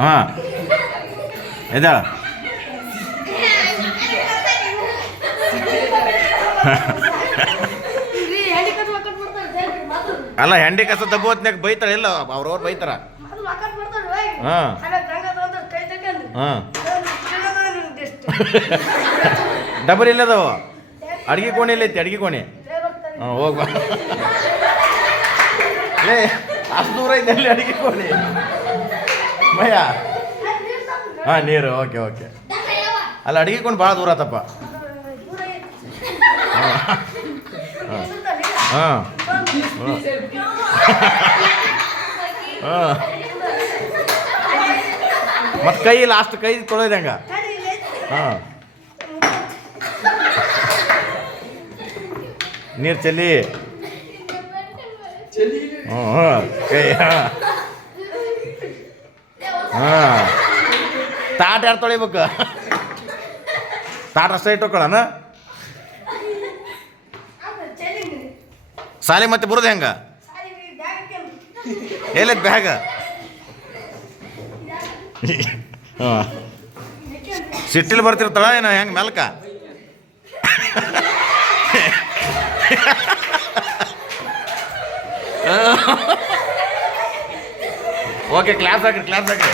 ಹಾಂ. ಮಾತು ಅಲ್ಲ, ಹೆಂಡಿ ಕಸ ದಬ್ಬತ್ನಾಗ ಬೈತಾರ ಇಲ್ಲ, ಅವ್ರವ್ರು ಬೈತಾರ. ಹಾಂ. ಹಾ. ಡಬರಿ ಇಲ್ಲದವ ಅಡ್ಗೆ ಕೋಣೆ ಐತಿ, ಅಡ್ಗೆ ಕೋಣೆ. ಹಾಂ ಹೋಗ್ಬಾ ಅಷ್ಟು ದೂರ ಇದೆ ಅಡಿಗೆ ಕೋಣೆ. ಮಯ್ಯ ಹಾಂ, ನೀರು, ಓಕೆ ಓಕೆ. ಅಲ್ಲ, ಅಡಿಗೆ ಕೊಂಡು ಭಾಳ ದೂರ ಆತಪ್ಪ. ಹಾಂ. ಹಾಂ. ಮತ್ತು ಕೈ ಲಾಸ್ಟ್ ಕೈ ತೊಳೆದಂಗ ಹಾಂ. ನೀರು ಚೆಲ್ಲಿ. ಹ್ಞೂ ಕೈ, ಹಾಂ. ಹಾಂ. ತಾಟ ಯಾರು ತೊಳಿಬೇಕು? ತಾಟ ಅಷ್ಟೇ ಇಟ್ಟೋಕೊಳ್ಳೋಣ ಸಾಲಿ ಮತ್ತೆ ಬರೋದು ಹೆಂಗ? ಎಲ್ಲ ಬ್ಯಾಗ? ಹಾಂ. ಸಿಟ್ಟಿಲಿ ಬರ್ತಿರ್ತಾಳ ಏನು ಹೆಂಗೆ ಮೆಲ್ಕ? ఓకే క్లాస్ దగ్గర క్లాస్ దగ్గర